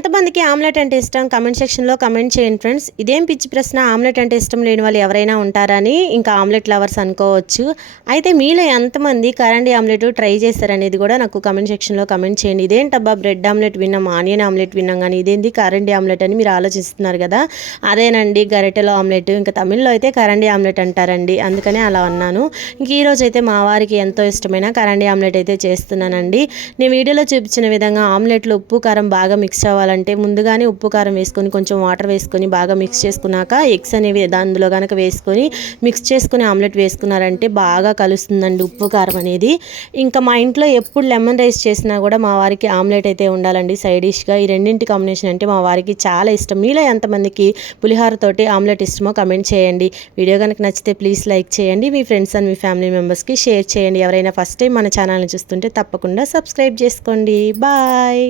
ఎంతమందికి ఆమ్లెట్ అంటే ఇష్టం కామెంట్ సెక్షన్లో కామెంట్ చేయండి ఫ్రెండ్స్. ఇదేం పిచ్చి ప్రశ్న, ఆమ్లెట్ అంటే ఇష్టం లేని వాళ్ళు ఎవరైనా ఉంటారని ఇంకా ఆమ్లెట్ లవర్స్ అనుకోవచ్చు. అయితే మీలో ఎంతమంది కరండి ఆమ్లెట్ ట్రై చేస్తారనేది కూడా నాకు కామెంట్ సెక్షన్లో కామెంట్ చేయండి. ఇదేంటబ్బా బ్రెడ్ ఆమ్లెట్ విన్నాం, ఆనియన్ ఆమ్లెట్ విన్నాం, కానీ ఇదేంటి కరండి ఆమ్లెట్ అని మీరు ఆలోచిస్తున్నారు కదా. అదేనండి గరిటెలో ఆమ్లెట్, ఇంకా తమిళ్లో అయితే కరండి ఆమ్లెట్ అంటారండి, అందుకనే అలా అన్నాను. ఇంక ఈరోజు అయితే మా వారికి ఎంతో ఇష్టమైన కరండి ఆమ్లెట్ అయితే చేస్తున్నానండి. నేను వీడియోలో చూపించిన విధంగా ఆమ్లెట్లో ఉప్పు కారం బాగా మిక్స్ అవ్వాలంటే ముందుగానే ఉప్పు కారం వేసుకొని కొంచెం వాటర్ వేసుకొని బాగా మిక్స్ చేసుకున్నాక ఎగ్స్ అనేవి అందులో కనుక వేసుకొని మిక్స్ చేసుకుని ఆమ్లెట్ వేసుకున్నారంటే బాగా కలుస్తుందండి ఉప్పు కారం అనేది. ఇంకా మా ఇంట్లో ఎప్పుడు లెమన్ రైస్ చేసినా కూడా మా వారికి ఆమ్లెట్ అయితే ఉండాలండి సైడ్ డిష్గా. ఈ రెండింటి కాంబినేషన్ అంటే మా వారికి చాలా ఇష్టం. మీలో ఎంతమందికి పులిహోరతోటి ఆమ్లెట్ ఇష్టమో కమెంట్ చేయండి. వీడియో కనుక నచ్చితే ప్లీజ్ లైక్ చేయండి, మీ ఫ్రెండ్స్ అండ్ మీ ఫ్యామిలీ మెంబర్స్కి షేర్ చేయండి. ఎవరైనా ఫస్ట్ టైం మన ఛానల్ని చూస్తుంటే తప్పకుండా సబ్స్క్రైబ్ చేసుకోండి. బాయ్.